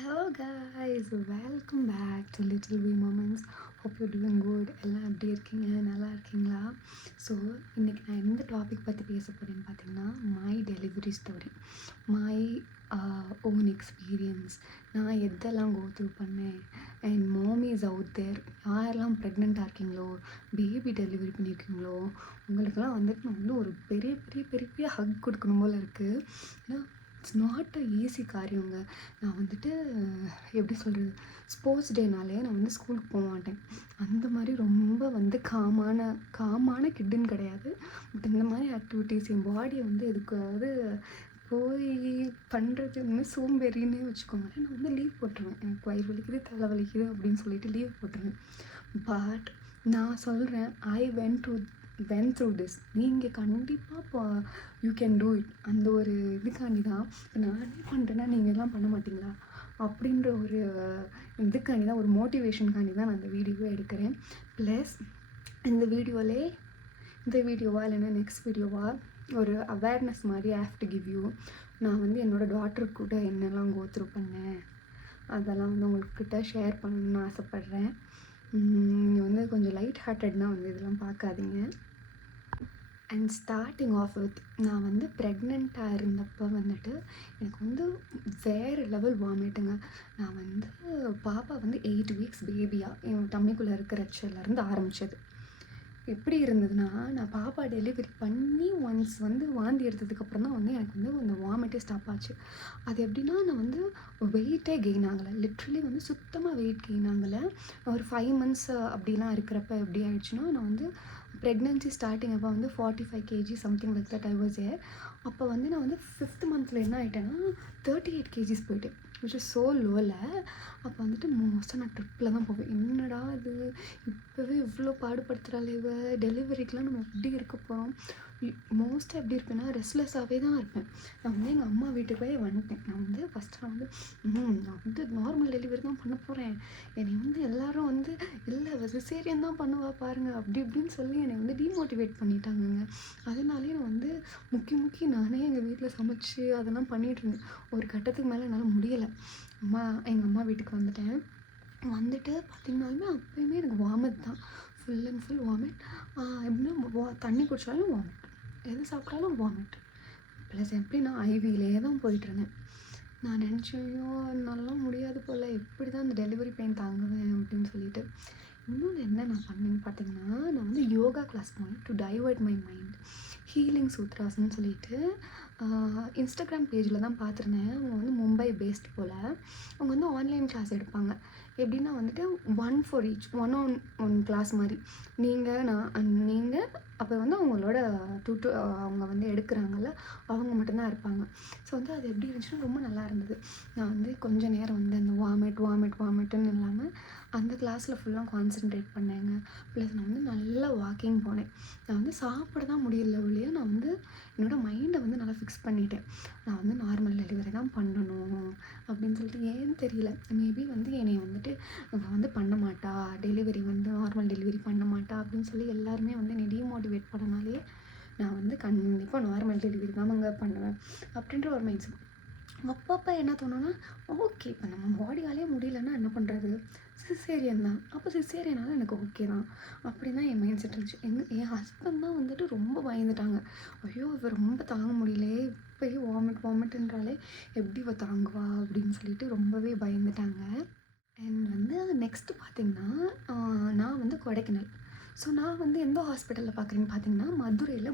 Hello guys, welcome back to Little Wee Moments. Hope you're doing good. எல்லாம் எப்படி இருக்கீங்க? நல்லா இருக்கீங்களா? ஸோ இன்றைக்கி நான் எந்த டாபிக் பற்றி பேச போகிறேன்னு பார்த்தீங்கன்னா, my delivery story, my own experience. நான் எதெல்லாம் கோ த்ரூ பண்ணேன். அண்ட் மாமிஸ் அவுட் தேர், யாரெல்லாம் ப்ரெக்னெண்ட்டாக இருக்கீங்களோ, பேபி டெலிவரி பண்ணியிருக்கீங்களோ, உங்களுக்கெல்லாம் வந்துட்டு நான் வந்து ஒரு பெரிய பெரிய பெரிய பெரிய ஹக் கொடுக்கணும் போல் இருக்குது. ஏன்னா இட்ஸ் நாட் அ ஈஸி காரியங்க. நான் வந்துட்டு எப்படி சொல்கிறது, ஸ்போர்ட்ஸ் டேனாலே நான் வந்து ஸ்கூலுக்கு போக மாட்டேன். அந்த மாதிரி ரொம்ப வந்து காமான கிட்டுன்னு கிடையாது. பட் இந்த மாதிரி ஆக்டிவிட்டீஸ் என் பாடியை வந்து எதுக்காவது போய் பண்ணுறது வந்து சோம்பேறின்னே வச்சுக்கோங்களேன். நான் வந்து லீவ் போட்டுருவேன். எனக்கு வயிறு வலிக்குது, தலை வலிக்குது அப்படின்னு சொல்லிட்டு லீவ் போட்டுருவேன். பட் நான் சொல்கிறேன், ஐ வென்ட் த்ரூ திஸ். நீங்கள் கண்டிப்பாக யூ கேன் டூ இட். அந்த ஒரு இதுக்காண்டி தான் நானே பண்ணுறேன்னா நீங்கள் எல்லாம் பண்ண மாட்டிங்களா அப்படின்ற ஒரு இதுக்காண்டி தான், ஒரு மோட்டிவேஷனுக்காண்டி தான் நான் இந்த வீடியோவை எடுக்கிறேன். ப்ளஸ் இந்த வீடியோவா இல்லைன்னா நெக்ஸ்ட் வீடியோவா ஒரு அவேர்னஸ் மாதிரி I have to give you. நான் வந்து என்னோடய டாட்டர் கூட என்னெல்லாம் கோ த்ரூ பண்ணேன் அதெல்லாம் வந்து உங்கள்கிட்ட ஷேர் பண்ணணும்னு ஆசைப்பட்றேன். நீங்கள் வந்து கொஞ்சம் லைட் ஹார்ட்டட்னால் வந்து இதெல்லாம் பார்க்காதீங்க. அண்ட் ஸ்டார்டிங் ஆஃப் வித், நான் வந்து ப்ரெக்னெண்ட்டாக இருந்தப்போ வந்துட்டு எனக்கு வந்து வேறு லெவல் வாமிட்டுங்க. நான் வந்து பாப்பா வந்து 8 வீக்ஸ் பேபியாக என் டம்மிக்குள்ளே இருக்கிறச்சிலேருந்து ஆரம்பித்தது. எப்படி இருந்ததுன்னா, நான் பாப்பா டெலிவரி பண்ணி ஒன்ஸ் வந்து வாந்தி எடுத்ததுக்கப்புறம் தான் வந்து எனக்கு வந்து அந்த வாமிட்டே ஸ்டாப் ஆச்சு. அது எப்படின்னா, நான் வந்து வெயிட்டே கெயின் ஆகலை. லிட்ரலி வந்து சுத்தமாக வெயிட் கெயின் ஆகலை. ஒரு 5 மந்த்ஸ் அப்படிலாம் இருக்கிறப்ப எப்படி ஆயிடுச்சுன்னா, நான் வந்து ப்ரெக்னன்சி ஸ்டார்டிங் அப்போ வந்து 45 kg something like that I was ஏர். அப்போ வந்து நான் வந்து 5th மந்தில் என்ன ஆகிட்டேன்னா 38 kgs போயிட்டேன், விச் இஸ் ஸோ லோவில். அப்போ வந்துட்டு மோஸ்ட்டாக நான் ட்ரிப்பில் தான் போவேன். என்னடா இது இப்போவே இவ்வளோ பாடுபடுத்துகிறாள் இவ, டெலிவரிக்கெலாம் நம்ம எப்படி இருக்க போகிறோம். மோஸ்ட்டாக எப்படி இருப்பேன்னா ரெஸ்ட்லெஸ்ஸாகவே தான் இருப்பேன். நான் வந்து எங்கள் அம்மா வீட்டுக்கு போய் வந்துட்டேன். நான் வந்து நார்மல் டெலிவரி தான் பண்ண போகிறேன். என்னை வந்து எல்லோரும் வந்து இல்லை சிசேரியன் தான் பண்ணுவா பாருங்கள் அப்படி இப்படின்னு சொல்லி என்னை வந்து டீமோட்டிவேட் பண்ணிட்டாங்கங்க. அதனாலே நான் வந்து முக்கி நானே எங்கள் வீட்டில் சமைச்சு அதெல்லாம் பண்ணிகிட்டு இருந்தேன். ஒரு கட்டத்துக்கு மேலே என்னால் முடியலை. எங்கள் அம்மா வீட்டுக்கு வந்துட்டு பார்த்திங்கனாலுமே அப்போயுமே எனக்கு வாமிட் தான், ஃபுல் அண்ட் ஃபுல் வாமிட். எப்படின்னா தண்ணி குடித்தாலும் வாமிட், எது சாப்பிட்டாலும் வாமிட். ப்ளஸ் எப்படின்னா ஐவிலே தான் போயிட்டுருந்தேன். நான் நினச்சேன், ஐயோ என்னாலலாம் முடியாது போல், எப்படி தான் அந்த டெலிவரி பெயின் தாங்குவேன் அப்படின்னு சொல்லிட்டு. இன்னொன்று என்ன நான் பண்ணேன்னு பார்த்தீங்கன்னா, நான் வந்து யோகா கிளாஸ் போனேன் to divert my mind. Healing சூத்ராஸ்ன்னு சொல்லிட்டு இன்ஸ்டாகிராம் பேஜில் தான் பார்த்துருந்தேன். அவங்க வந்து மும்பை பேஸ்ட் போல். அவங்க வந்து ஆன்லைன் கிளாஸ் எடுப்பாங்க. எப்படின்னா வந்துட்டு 1 for each, 1-on-1 கிளாஸ் மாதிரி. நீங்கள் அப்புறம் வந்து அவங்களோட அவங்க வந்து எடுக்கிறாங்கல்ல, அவங்க மட்டும்தான் இருப்பாங்க. ஸோ வந்து அது எப்படி இருந்துச்சுன்னா ரொம்ப நல்லா இருந்தது. நான் வந்து கொஞ்சம் நேரம் வந்து அந்த வாமிட்டுன்னு இல்லாமல் அந்த கிளாஸில் ஃபுல்லாக கான்சென்ட்ரேட் பண்ணேங்க. ப்ளஸ் நான் வந்து நல்லா வாக்கிங் போனேன். நான் வந்து சாப்பிட தான் முடியல ஒழிய, நான் வந்து என்னோடய மைண்டை வந்து நல்லா ஃபிக்ஸ் பண்ணிவிட்டேன். நான் வந்து நார்மல் டெலிவரி தான் பண்ணணும் அப்படின்னு சொல்லிட்டு. ஏன்னு தெரியல, மேபி வந்து என்னை வந்துட்டு வந்து பண்ண மாட்டா, டெலிவரி வந்து நார்மல் டெலிவரி பண்ண மாட்டா அப்படின்னு சொல்லி எல்லாருமே வந்து என்னை டீமோட்டிவேட் பண்ணனாலே நான் வந்து கண்டிப்பாக நார்மல் டெலிவரி தான்ங்க பண்ணுவேன் அப்படின்ற ஒரு மைண்ட் செட். அப்பப்போ என்ன தோணுன்னா, ஓகே இப்போ நம்ம பாடியாலே முடியலன்னா என்ன பண்ணுறது, சிசேரியன் தான், அப்போ சிசேரியனாலும் எனக்கு ஓகே தான் அப்படி தான் என் மைண்ட் செட் இருந்துச்சு. என் ஹஸ்பண்ட் தான் வந்துட்டு ரொம்ப பயந்துட்டாங்க. ஐயோ இவ ரொம்ப தாங்க முடியலையே, இப்போயே வாமிட்டுன்றாலே எப்படி இவ தாங்குவா அப்படின்னு சொல்லிட்டு ரொம்பவே பயந்துட்டாங்க. அண்ட் வந்து நெக்ஸ்ட்டு பார்த்திங்கன்னா, நான் வந்து கொடைக்கானல். ஸோ நான் வந்து எந்த ஹாஸ்பிட்டலில் பார்க்குறேன்னு பார்த்தீங்கன்னா, மதுரையில்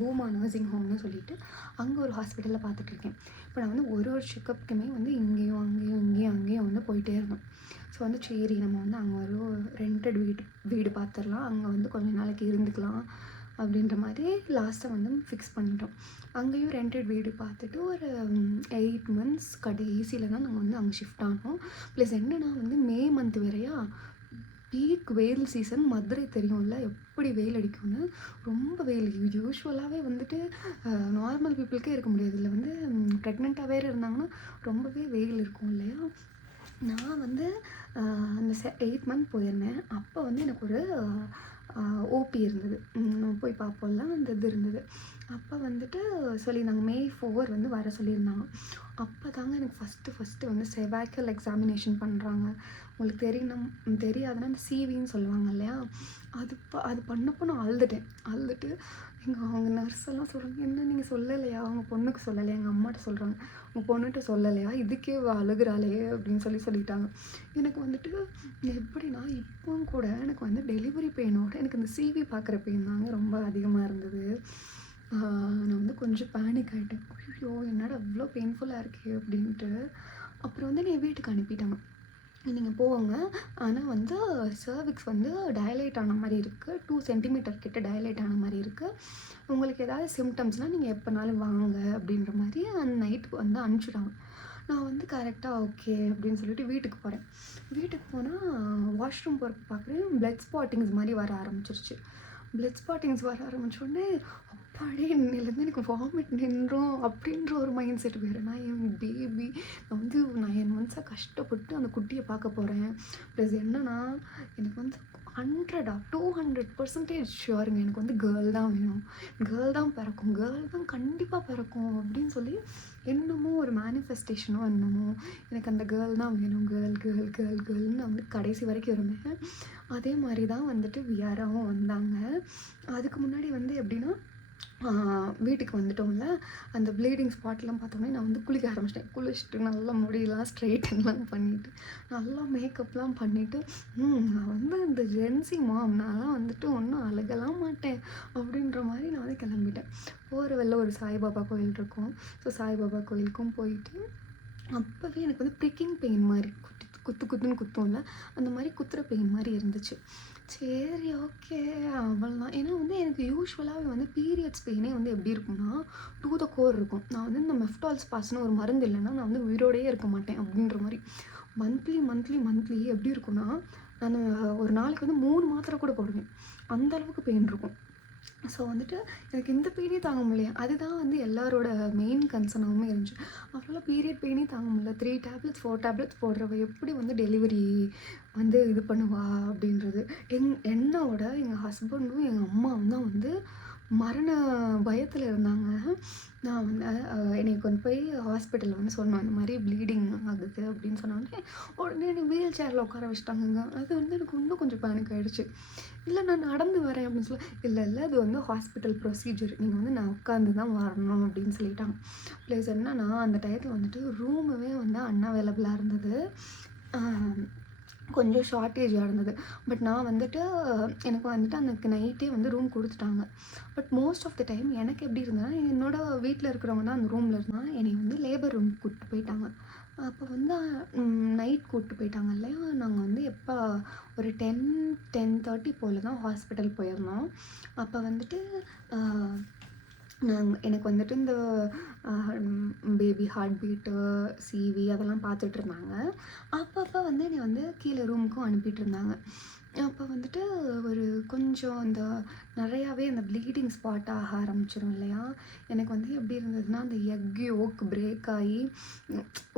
பூமா நர்சிங் ஹோம்னு சொல்லிட்டு அங்கே ஒரு ஹாஸ்பிட்டலில் பார்த்துட்ருக்கேன். இப்போ நான் வந்து ஒரு செக்கப்புக்குமே வந்து இங்கேயும் வந்து போயிட்டே இருந்தோம். ஸோ வந்து சரி நம்ம வந்து அங்கே ஒரு ரெண்டட் வீடு பார்த்துடலாம், அங்கே வந்து கொஞ்ச நாளைக்கு இருந்துக்கலாம் அப்படின்ற மாதிரி லாஸ்ட்டாக வந்து ஃபிக்ஸ் பண்ணிட்டோம். அங்கேயும் ரெண்டட் வீடு பார்த்துட்டு ஒரு 8 months கடைசியில் தான் நாங்கள் வந்து அங்கே ஷிஃப்ட் ஆனோம். ப்ளஸ் என்னென்னா வந்து மே மந்த் வேறையா, பீக் வெயில் சீசன். மதுரை தெரியும்ல எப்படி வெயில் அடிக்கும்னு, ரொம்ப வெயில். யூஸ்வலாகவே வந்துட்டு நார்மல் பீப்புளுக்கே இருக்க முடியாது, இல்லை வந்து ப்ரெக்னெண்ட்டாக வேறு இருந்தாங்கன்னா ரொம்பவே வெயில் இருக்கும் இல்லையா. நான் வந்து அந்த 8 month போயிருந்தேன். அப்போ வந்து எனக்கு ஒரு ஓபி இருந்தது, போய் பார்ப்போம்ல அந்த இது இருந்தது. அப்போ வந்துட்டு சொல்லியிருந்தாங்க May 4 வந்து வர சொல்லியிருந்தாங்க. அப்போ தாங்க எனக்கு ஃபஸ்ட்டு வந்து செவாக்கல் எக்ஸாமினேஷன் பண்ணுறாங்க. உங்களுக்கு தெரியாதுன்னா இந்த சிவின்னு சொல்லுவாங்க இல்லையா, அது பண்ணப்போ நான் அழுதுட்டு அவங்க நர்ஸ் எல்லாம் சொல்கிறாங்க, என்ன நீங்கள் சொல்லலையா, அவங்க பொண்ணுக்கு சொல்லலையா, எங்கள் அம்மாட்ட சொல்கிறாங்க, உங்கள் பொண்ணுகிட்ட சொல்லலையா, இதுக்கே அழுகுறாளே அப்படின்னு சொல்லிட்டாங்க. எனக்கு வந்துட்டு எப்படின்னா இப்போவும் கூட எனக்கு வந்து டெலிவரி பெயினோட எனக்கு இந்த சிவி பார்க்குற பெயின் தாங்க ரொம்ப அதிகமாக இருந்தது. நான் வந்து கொஞ்சம் பேனிக் ஆகிட்டேன். ஐயோ என்னடா இவ்வளோ பெயின்ஃபுல்லாக இருக்கே அப்படின்ட்டு. அப்புறம் வந்து என்னை வீட்டுக்கு அனுப்பிட்டாங்க. நீங்கள் போங்க, ஆனால் வந்து சர்விக்ஸ் வந்து டயலேட் ஆன மாதிரி இருக்குது, 2 சென்டிமீட்டர் கிட்ட டயலேட் ஆன மாதிரி இருக்குது. உங்களுக்கு ஏதாவது சிம்டம்ஸ்னால் நீங்கள் எப்போனாலும் வாங்க அப்படின்ற மாதிரி அந்த நைட்டுக்கு வந்து அனுப்பிச்சிட்டாங்க. நான் வந்து கரெக்டாக ஓகே அப்படின்னு சொல்லிட்டு வீட்டுக்கு போகிறேன். வீட்டுக்கு போனால் வாஷ்ரூம் போகிறப்ப பார்க்குறேன், பிளட் ஸ்பாட்டிங்ஸ் மாதிரி வர ஆரம்பிச்சிருச்சு. பிளட் ஸ்பாட்டிங்ஸ் வர ஆரம்பித்தோடனே அப்பாடே இன்னிலேருந்து எனக்கு வாமிட் நின்றும் அப்படின்ற ஒரு மைண்ட் செட் வேறு. நான் என் பேபி, நான் வந்து 9 months கஷ்டப்பட்டு அந்த குட்டியை பார்க்க போகிறேன். ப்ளஸ் என்னன்னா எனக்கு வந்து 200% ஷுவருங்க, எனக்கு வந்து கேர்ள் தான் வேணும், கேர்ள் தான் பிறக்கும், கேர்ள் தான் கண்டிப்பாக பிறக்கும் அப்படின்னு சொல்லி என்னமோ ஒரு மேனிஃபெஸ்டேஷனோ என்னமோ எனக்கு அந்த கேர்ள் தான் வேணும், கேர்ள்னு வந்து கடைசி வரைக்கும் இருந்தேன். அதே மாதிரி தான் வந்துட்டு வியாராவும் வந்தாங்க. அதுக்கு முன்னாடி வந்து எப்படின்னா வீட்டுக்கு வந்துட்டோம்ல, அந்த ப்ளீடிங் ஸ்பாட்லாம் பார்த்தோன்னே நான் வந்து குளிக்க ஆரம்பிச்சிட்டேன். குளிச்சுட்டு நல்லா முடியெல்லாம் ஸ்ட்ரெயிட்டன்லாம் பண்ணிவிட்டு நல்லா மேக்கப்லாம் பண்ணிவிட்டு நான் வந்து இந்த ஜென்சி மாம், நான்லாம் வந்துட்டு ஒன்றும் அழுகலாம் மாட்டேன் அப்படின்ற மாதிரி நான் வந்து கிளம்பிட்டேன். போகிற வழில ஒரு சாய்பாபா கோயில் இருக்கும். ஸோ சாய்பாபா கோயிலுக்கும் போயிட்டு அப்போவே எனக்கு வந்து ப்ரிக்கிங் பெயின் மாதிரி குத்துன்னு குத்தும்ல, அந்த மாதிரி குத்துற பெயின் மாதிரி இருந்துச்சு. சரி ஓகே அவ்வளோதான். ஏன்னா வந்து எனக்கு யூஸ்வலாகவே வந்து பீரியட்ஸ் பெயினே வந்து எப்படி இருக்கும்னா டூ த கோர் இருக்கும். நான் வந்து இந்த மெஃப்டால்ஸ் பாஸ்னு ஒரு மருந்து இல்லைன்னா நான் வந்து உயிரோடையே இருக்க மாட்டேன் அப்படின்ற மாதிரி. மந்த்லி எப்படி இருக்கும்னா நான் ஒரு நாளைக்கு வந்து 3 மாத்திரை கூட போடுவேன், அந்தளவுக்கு பெயின் இருக்கும். ஸோ வந்துட்டு எனக்கு இந்த பெயினே தாங்க முடியல. அதுதான் வந்து எல்லாரோட மெயின் கன்சர்னாகவுமே இருந்துச்சு. அவளால் பீரியட் பெயினே தாங்க முடியல. 3 டேப்லெட்ஸ் 4 டேப்லெட்ஸ் போடுறவ எப்படி வந்து டெலிவரி வந்து இது பண்ணுவா அப்படின்றது. என்னோட எங்கள் ஹஸ்பண்டும் எங்கள் அம்மாவும் தான் வந்து மரண பயத்தில் இருந்தாங்க. நான் வந்து என்னை கொண்டு போய் ஹாஸ்பிட்டலில் வந்து சொன்னேன், இந்த மாதிரி ப்ளீடிங் ஆகுது அப்படின்னு சொன்னோடனே உடனே என்னை வீல் சேரில் உட்கார வச்சுட்டாங்கங்க. அது வந்து எனக்கு இன்னும் கொஞ்சம் பேனிக் ஆகிடுச்சு. இல்லை நான் நடந்து வரேன் அப்படின்னு சொல்ல, இல்லை அது வந்து ஹாஸ்பிட்டல் ப்ரொசீஜர், நீங்கள் வந்து நான் உட்காந்து தான் வரணும் அப்படின்னு சொல்லிட்டாங்க. ப்ளஸ் என்னன்னா அந்த டயத்தில் வந்துட்டு ரூமுமே வந்து அன்அவைலபிளாக இருந்தது, கொஞ்சம் ஷார்ட்டேஜாக இருந்தது. பட் நான் வந்துட்டு எனக்கு வந்துட்டு அன்றைக்கு நைட்டே வந்து ரூம் கொடுத்துட்டாங்க. But most of the time எனக்கு எப்படி இருந்ததுன்னா, என்னோடய வீட்டில் இருக்கிறவங்க தான் அந்த ரூமில் இருந்தால் என்னை வந்து லேபர் ரூம் கூப்பிட்டு போயிட்டாங்க. அப்போ வந்து நைட் கூப்பிட்டு போயிட்டாங்க இல்லையா, நாங்கள் வந்து எப்போ ஒரு 10:30 போல் தான் ஹாஸ்பிட்டல் போயிருந்தோம். அப்போ வந்துட்டு எனக்கு வந்துட்டு இந்த பேபி ஹார்ட் பீட்டு, சிவி அதெல்லாம் பார்த்துட்ருந்தாங்க. அப்பப்போ வந்து என்னை வந்து கீழே ரூமுக்கும் அனுப்பிட்டுருந்தாங்க. அப்போ வந்துட்டு ஒரு கொஞ்சம் அந்த நிறையாவே அந்த ப்ளீடிங் ஸ்பாட் ஆக ஆரம்பிச்சிடும் இல்லையா, எனக்கு வந்து எப்படி இருந்ததுன்னா அந்த எக் யோக் பிரேக் ஆகி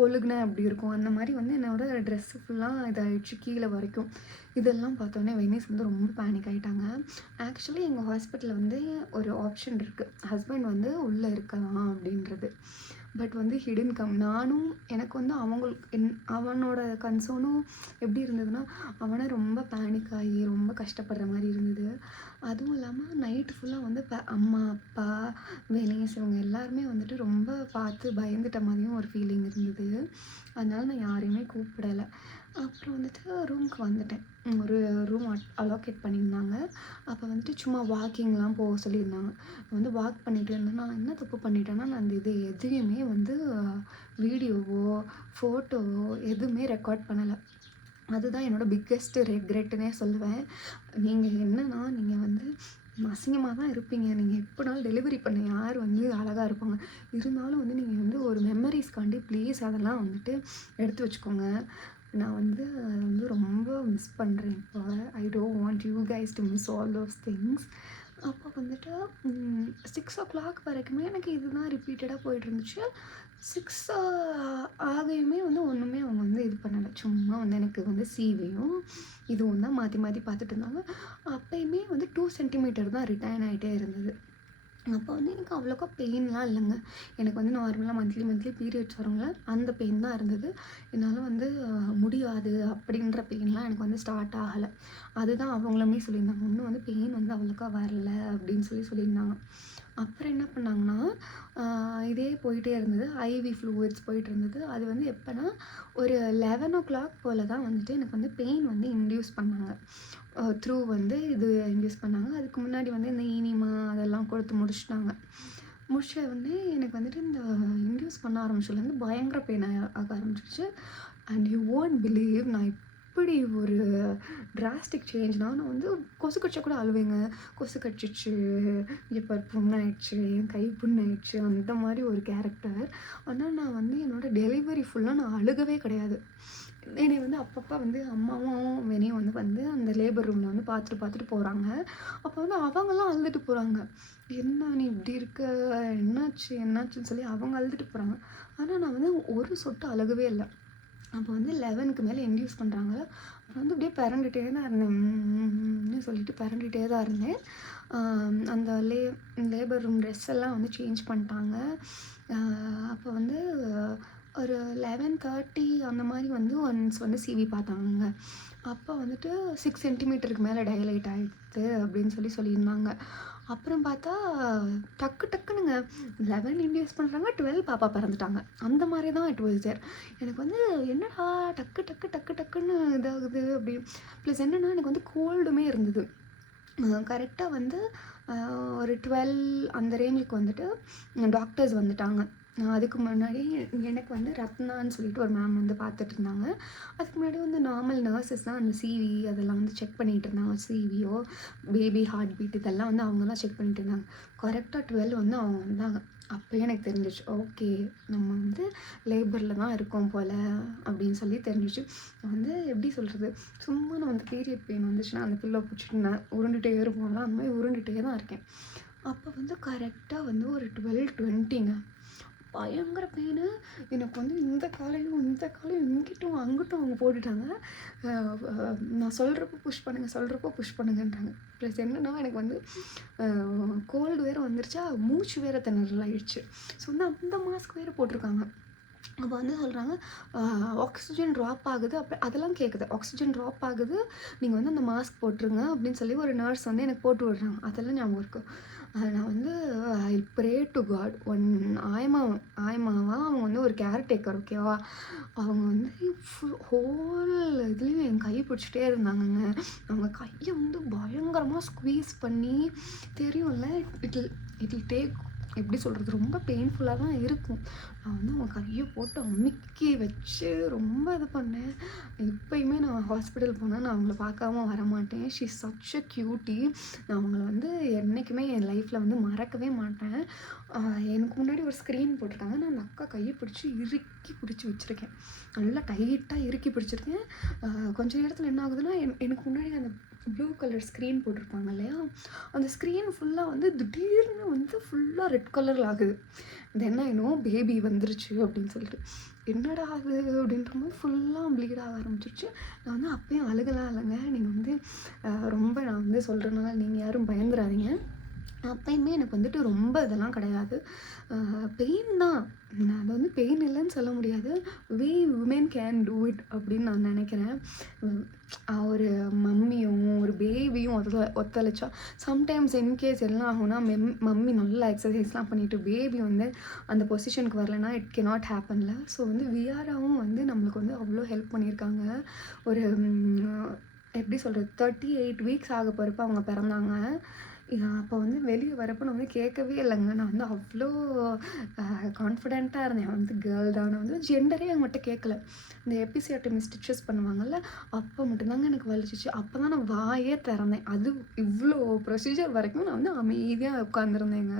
ஒழுகுனா எப்படி இருக்கும் அந்த மாதிரி வந்து என்னோடய ட்ரெஸ்ஸு ஃபுல்லாக இதாகிடுச்சு கீழே வரைக்கும். இதெல்லாம் பார்த்தோன்னே வெனிஸ் வந்து ரொம்ப பேனிக் ஆகிட்டாங்க. ஆக்சுவலி எங்கள் ஹாஸ்பிட்டலில் வந்து ஒரு ஆப்ஷன் இருக்குது, ஹஸ்பண்ட் வந்து உள்ளே இருக்கலாம் அப்படின்றது. பட் வந்து ஹிடன் நானும் எனக்கு வந்து அவனோட கன்சர்னும் எப்படி இருந்ததுன்னா, அவனை ரொம்ப பேனிக் ஆகி ரொம்ப கஷ்டப்படுற மாதிரி இருந்தது. அதுவும் இல்லாமல் நைட்டு ஃபுல்லாக வந்து அம்மா அப்பா வெனிஸ் இவங்க எல்லாருமே வந்துட்டு ரொம்ப பார்த்து பயந்துட்ட மாதிரியும் ஒரு ஃபீலிங் இருந்தது. அதனால நான் யாரையுமே கூப்பிடலை. அப்புறம் வந்துட்டு ரூமுக்கு வந்துட்டேன். ஒரு ரூம் அலோகேட் பண்ணியிருந்தாங்க. அப்போ வந்துட்டு சும்மா வாக்கிங்லாம் போக சொல்லியிருந்தாங்க. வந்து வாக் பண்ணிகிட்டு இருந்தேன். நான் என்ன தப்பு பண்ணிட்டேன்னா, நான் அந்த எதையுமே வந்து வீடியோவோ ஃபோட்டோவோ எதுவுமே ரெக்கார்ட் பண்ணலை. அதுதான் என்னோடய பிக்கெஸ்ட் ரெக்ரெட்டுன்னே சொல்லுவேன். நீங்கள் என்னன்னா நீங்கள் வந்து அசிங்கமாக தான் இருப்பீங்க, நீங்கள் எப்போனாலும் டெலிவரி பண்ண யார் வந்து அழகாக இருப்பாங்க, இருந்தாலும் வந்து நீங்கள் வந்து ஒரு மெமரிஸ்காண்டி ப்ளீஸ் அதெல்லாம் வந்துட்டு எடுத்து வச்சுக்கோங்க. நான் வந்து அதை வந்து ரொம்ப மிஸ் பண்ணுறேன் இப்போ. I don't want you guys to miss all those things. அப்போ வந்துட்டு 6 o'clock வரைக்குமே எனக்கு இதுதான் ரிப்பீட்டடாக போயிட்டுருந்துச்சு. 6 ஆகையுமே வந்து ஒன்றுமே அவங்க வந்து இது பண்ணலை. சும்மா வந்து எனக்கு வந்து சிவியும் இதுவும் தான் மாற்றி பார்த்துட்டு இருந்தாங்க. அப்போயுமே வந்து 2 சென்டிமீட்டர் தான் ரிட்டர்ன் ஆகிட்டே இருந்தது. அப்போ வந்து எனக்கு அவ்வளோக்கா பெயின்லாம் இல்லைங்க. எனக்கு வந்து நார்மலாக மந்த்லி பீரியட்ஸ் வரும்ல, அந்த பெயின் தான் இருந்தது. என்னால் வந்து முடியாது அப்படின்ற பெயின்லாம் எனக்கு வந்து ஸ்டார்ட் ஆகலை. அதுதான் அவங்களுமே சொல்லியிருந்தாங்க. இன்னும் வந்து பெயின் வந்து அவ்வளோக்கா வரல அப்படின்னு சொல்லியிருந்தாங்க. அப்புறம் என்ன பண்ணாங்கன்னா, இதே போயிட்டே இருந்தது. ஐவி ஃப்ளூயிட்ஸ் போயிட்டுருந்தது. அது வந்து எப்போனா, ஒரு 11:00 போல தான் வந்துட்டு எனக்கு வந்து பெயின் வந்து இன்டியூஸ் பண்ணாங்க. த்ரூ வந்து இது இன்டியூஸ் பண்ணாங்க. அதுக்கு முன்னாடி வந்து இந்த ஈனிமா அதெல்லாம் கொடுத்து முடிச்சுட்டாங்க. முடிச்ச உடனே எனக்கு வந்துட்டு இந்த இன்டியூஸ் பண்ண ஆரம்பிச்சதுலேருந்து பயங்கர பெயின் ஆக ஆரம்பிச்சிருச்சு. அண்ட் யூ ஓன்ட் பிலீவ் நான் இப்படி ஒரு டிராஸ்டிக் சேஞ்ச்னா, நான் வந்து கொசு கடிச்சா கூட அழுவேங்க. கொசு கடிச்சிச்சு, இங்கே பாரு புண்ணாயிடுச்சு, என் கை புண்ணாயிடுச்சு, அந்த மாதிரி ஒரு கேரக்டர். ஆனால் நான் வந்து என்னோடய டெலிவரி ஃபுல்லாக நான் அழுகவே கிடையாது. என்னை வந்து அப்பப்போ வந்து அம்மாவும் வெளியும் வந்து அந்த லேபர் ரூமில் வந்து பார்த்துட்டு போகிறாங்க. அப்போ வந்து அவங்கெல்லாம் அழுதுட்டு போகிறாங்க. என்ன நீ இப்படி இருக்க, என்னாச்சுன்னு சொல்லி அவங்க அழுதுட்டு போகிறாங்க. ஆனால் நான் வந்து ஒரு சொட்டு அழுகவே இல்லை. அப்போ வந்து 11க்கு மேலே இன்டியூஸ் பண்ணுறாங்க. அப்போ வந்து அப்படியே பிறண்டுட்டே தான் இருந்தேன். சொல்லிட்டு பிறண்டுட்டே தான் இருந்தேன். அந்த லேபர் ரூம் ட்ரெஸ் எல்லாம் வந்து சேஞ்ச் பண்ணிட்டாங்க. அப்போ வந்து ஒரு 11:30 அந்த மாதிரி வந்து ஒன்ஸ் வந்து சிவி பார்த்தாங்க. அப்போ வந்துட்டு 6 சென்டிமீட்டருக்கு மேலே டைலேட் ஆகிடுது அப்படின்னு சொல்லியிருந்தாங்க. அப்புறம் பார்த்தா டக்குனுங்க 11 இன்டியூஸ் பண்ணுறாங்க, 12 பாப்பா பிறந்துட்டாங்க. அந்த மாதிரி தான் இட் வாஸ் தேர். எனக்கு வந்து என்னடா டக்குன்னு இதாகுது அப்படி. ப்ளஸ் என்னென்னா எனக்கு வந்து கோல்டுமே இருந்தது. கரெக்டாக வந்து ஒரு 12 அந்த ரேஞ்சுக்கு வந்துட்டு டாக்டர்ஸ் வந்துட்டாங்க. அதுக்கு முன்னாடி எனக்கு வந்து ரத்னான்னு சொல்லிட்டு ஒரு மேம் வந்து பார்த்துட்டு இருந்தாங்க. அதுக்கு முன்னாடி வந்து நார்மல் நர்சஸ் தான் அந்த சிவி அதெல்லாம் வந்து செக் பண்ணிகிட்டு இருந்தாங்க. சிவியோ பேபி ஹார்ட் பீட் இதெல்லாம் வந்து அவங்க தான் செக் பண்ணிகிட்டு இருந்தாங்க. கரெக்டாக 12 வந்து அவங்க வந்தாங்க. அப்போயே எனக்கு தெரிஞ்சிச்சு, ஓகே நம்ம வந்து லேபரில் தான் இருக்கோம் போல் அப்படின்னு சொல்லி தெரிஞ்சிச்சு. வந்து எப்படி சொல்கிறது, சும்மா நான் வந்து பீரியட் பெயின் வந்துச்சுன்னா அந்த பில்லோ பிடிச்சிட்டு நான் உருண்டுகிட்டே இருப்போம்ல, அந்த மாதிரி உருண்டுகிட்டே தான் இருக்கேன். அப்போ வந்து கரெக்டாக வந்து ஒரு 12:20ங்க. பயங்கர பெயினு. எனக்கு வந்து இந்த காலையும் இங்கிட்டும் அங்கிட்டும் அவங்க போட்டுட்டாங்க. நான் சொல்கிறப்போ புஷ் பண்ணுங்கன்றாங்க. ப்ளஸ் என்னென்னா எனக்கு வந்து கோல்டு வேறு வந்துருச்சா, மூச்சு வேறு திணறல் ஆகிடுச்சு. ஸோ வந்து அந்த மாஸ்க் வேறு போட்டிருக்காங்க. அப்போ வந்து சொல்கிறாங்க ஆக்சிஜன் ட்ராப் ஆகுது. அதெல்லாம் கேட்குது. ஆக்சிஜன் ட்ராப் ஆகுது, நீங்கள் வந்து அந்த மாஸ்க் போட்டுருங்க அப்படின்னு சொல்லி ஒரு நர்ஸ் வந்து எனக்கு போட்டு விடுறாங்க. அதெல்லாம் ஞாபகம் இருக்குது. நான் வந்து ஐ ப்ரே டு காட். ஆயமாவா அவங்க வந்து ஒரு கேர்டேக்கர், ஓகேவா. அவங்க வந்து ஹோல் இதுலேயும் என் கையை பிடிச்சிட்டே இருந்தாங்கங்க. அவங்க கையை வந்து பயங்கரமாக ஸ்குவீஸ் பண்ணி, தெரியும்ல, இட் வில் டேக், எப்படி சொல்கிறது, ரொம்ப பெயின்ஃபுல்லாக தான் இருக்கும். நான் வந்து அவங்க கையை போட்டு அமுக்கி வச்சு ரொம்ப இது பண்ணேன். இப்போயுமே நான் ஹாஸ்பிட்டல் போனால் நான் அவங்கள பார்க்காம வரமாட்டேன். She is such a cutie. நான் அவங்கள வந்து என்றைக்குமே என் லைஃப்பில் வந்து மறக்கவே மாட்டேன். எனக்கு முன்னாடி ஒரு ஸ்க்ரீன் போட்டிருக்காங்க. நான் அந்த அக்கா கையை இறுக்கி பிடிச்சி வச்சுருக்கேன். நல்லா டைட்டாக இறுக்கி பிடிச்சிருக்கேன். கொஞ்சம் நேரத்தில் என்ன ஆகுதுன்னா, எனக்கு முன்னாடி அந்த ப்ளூ கலர் ஸ்க்ரீன் போட்டிருப்பாங்க இல்லையா, அந்த ஸ்க்ரீன் ஃபுல்லாக வந்து திடீர்னு வந்து ஃபுல்லாக ரெட் கலரில் ஆகுது. தென் ஐ நோ பேபி வந்துருச்சு அப்படின்னு சொல்லிட்டு, என்னடா ஆகுது அப்படின்ற மாதிரி ஃபுல்லாக ப்ளீட் ஆக ஆரம்பிச்சிருச்சு. நான் வந்து அப்பயும் அழுகலாம் இல்லைங்க. நீங்கள் வந்து ரொம்ப நான் வந்து சொல்கிறதுனால நீங்கள் யாரும் பயந்துடாதீங்க. அப்பயுமே எனக்கு வந்துட்டு ரொம்ப இதெல்லாம் கிடையாது. பெயின் தான். நான் அதை வந்து பெயின் இல்லைன்னு சொல்ல முடியாது. விமென் கேன் டூ இட் அப்படின்னு நான் நினைக்கிறேன். ஒரு மம்மியும் ஒரு பேபியும் ஒத்துழைச்சா, சம்டைம்ஸ் இன்கேஸ் என்ன ஆகும்னா, மம்மி நல்லா எக்ஸசைஸ்லாம் பண்ணிவிட்டு பேபி வந்து அந்த பொசிஷனுக்கு வரலைன்னா இட் கெனாட் ஹேப்பன்ல. ஸோ வந்து வியாராவும் வந்து நம்மளுக்கு வந்து அவ்வளோ ஹெல்ப் பண்ணியிருக்காங்க. ஒரு எப்படி சொல்கிறது, 38 வீக்ஸ் ஆக போகிறப்ப அவங்க பிறந்தாங்க. அப்போ வந்து வெளியே வரப்போ நான் வந்து கேட்கவே இல்லைங்க. நான் வந்து அவ்வளோ கான்ஃபிடென்ட்டாக இருந்தேன். வந்து கேர்ள் தான். நான் வந்து ஜெண்டரே அவங்ககிட்ட கேட்கல. இந்த எபிசியோட்டமி ஸ்டிச்சஸ் பண்ணுவாங்கல்ல, அப்போ மட்டும்தாங்க எனக்கு வலிச்சிச்சு. அப்போ தான் நான் வாயே திறந்தேன். அது இவ்வளோ ப்ரொசீஜர் வரைக்கும் நான் வந்து அமைதியாக உட்காந்துருந்தேங்க.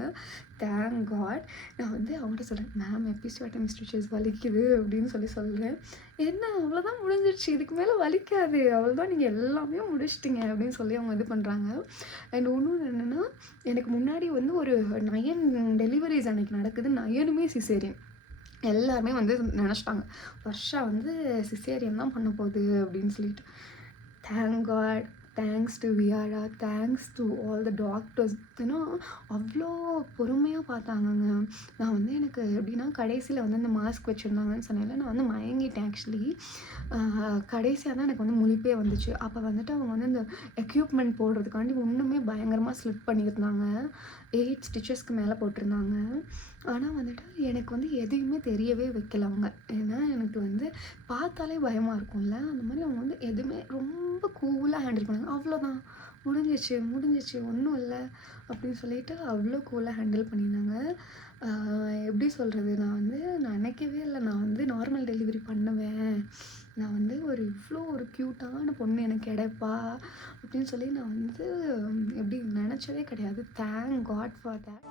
Thank God. நான் வந்து அவங்கள்ட்ட சொல்கிறேன், மேம் எபிசியோட்டமி ஸ்டிச்சஸ் வலிக்குது அப்படின்னு சொல்கிறேன். என்ன அவ்வளோதான் முடிஞ்சிடுச்சு, இதுக்கு மேலே வலிக்காது, அவ்வளோதான், நீங்கள் எல்லாமே முடிச்சிட்டிங்க அப்படின்னு சொல்லி அவங்க இது பண்ணுறாங்க. அண்ட் இன்னொன்று என்னென்னா, எனக்கு முன்னாடி வந்து ஒரு 9 டெலிவரிஸ் அன்றைக்கி நடக்குது. 9மே சிசேரியன். எல்லாருமே வந்து நினச்சிட்டாங்க, வர்ஷா வந்து சிசேரியன் தான் பண்ண போகுது அப்படின்னு சொல்லிட்டு. Thank God thanks to Viyara, thanks to all the doctors. ஏன்னா அவ்வளோ பொறுமையாக பார்த்தாங்கங்க. நான் வந்து எனக்கு எப்படின்னா கடைசியில் வந்து அந்த மாஸ்க் வச்சுருந்தாங்கன்னு சொன்னேன்ல, நான் வந்து மயங்கிட்டேன் ஆக்சுவலி. கடைசியா தான் எனக்கு வந்து முழிப்பே வந்துச்சு. அப்போ வந்துட்டு அவங்க வந்து இந்த எக்யூப்மெண்ட் போடுறதுக்காண்டி இன்னுமே பயங்கரமாக ஸ்லிப் பண்ணியிருந்தாங்க. 8 ஸ்டிச்சஸ்க்கு மேலே போட்டிருந்தாங்க. ஆனால் வந்துட்டு எனக்கு வந்து எதையுமே தெரியவே வைக்கல அவங்க. ஏன்னா எனக்கு வந்து பார்த்தாலே பயமாக இருக்கும்ல, அந்த மாதிரி அவங்க வந்து எதுவுமே ரொம்ப கூலாக ஹேண்டில் பண்ணாங்க. அவ்வளோதான், முடிஞ்சிச்சு முடிஞ்சிச்சு ஒன்றும் இல்லை அப்படின்னு சொல்லிட்டு அவ்வளோ கூலாக ஹேண்டில் பண்ணியிருந்தாங்க. எப்படி சொல்கிறது, நான் வந்து நினைக்கவே இல்லை நான் வந்து நார்மல் டெலிவரி பண்ணுவேன், நான் வந்து இவ்வளோ ஒரு க்யூட்டான பொண்ணு எனக்கு கிடைப்பா அப்படின்னு சொல்லி நான் வந்து எப்படி நினச்சதே கிடையாது. Thank God for that.